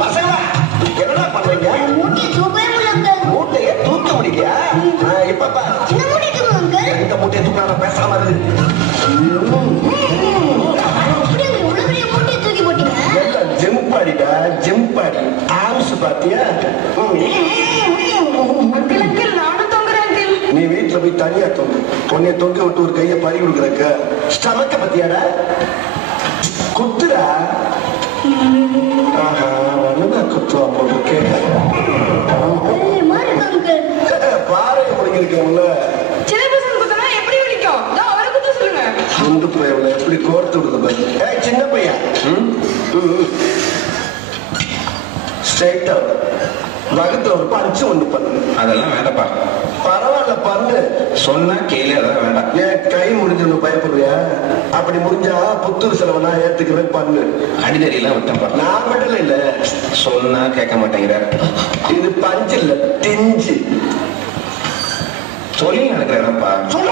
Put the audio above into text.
பசங்களா என்னடா பண்றீங்க? மூட்டையை தூக்கவே முடியல. மூட்டையை தூக்க முடியலையா? இப்ப சின்ன மூட்டை தூக்குங்க. இந்த மூட்டையை தூக்காம பேசாம இரு. எப்படி இவ்வளவு பெரிய மூட்டையை தூக்கி போட்டீங்க? ஜிம்பாடிடா, ஜிம்பாடி. ஆம்ஸ் பாத்தியா? நானும் தொங்குறேன். நீ வீட்டுல போய் தனியா தொங்கு. உன்னை தொங்க விட்டு ஒரு கையை பறி கொடுக்குறக்க ஸ்டமக்க பத்தியாடா குத்துடா. ஆஹா குத்துவா போட்டு பாறையை முடிஞ்சிருக்கேன்ல. சின்ன பசங்க குத்தனா எப்படி வலிக்கும்? அவரை குத்த சொல்லுங்க. சுண்டு பையன் எப்படி கோர்த்து விடுது பாரு. சின்ன பையன் ஸ்ட்ரைட்டா வகுத்துல ஒரு பஞ்சு ஒண்ணு பண்ணு. அதெல்லாம் வேண்டாப்பா. பரவாயில்ல பண்ணு. சொன்னா கேளு, அதெல்லாம் வேண்டாம். ஏன் கை முடிஞ்சு பயப்படுவியா? அப்படி முடிஞ்சா புத்தூர் செலவு நான் ஏத்துக்கிறேன் பண்ணு. அடிதடியெல்லாம் விட்டப்பா. நான் மட்டும் இல்ல சொன்னா கேட்க மாட்டேங்கிற. இது பஞ்சு இல்ல டிஞ்சு. சொல்லி நடக்கிறேன்ப்பா. சொல்ல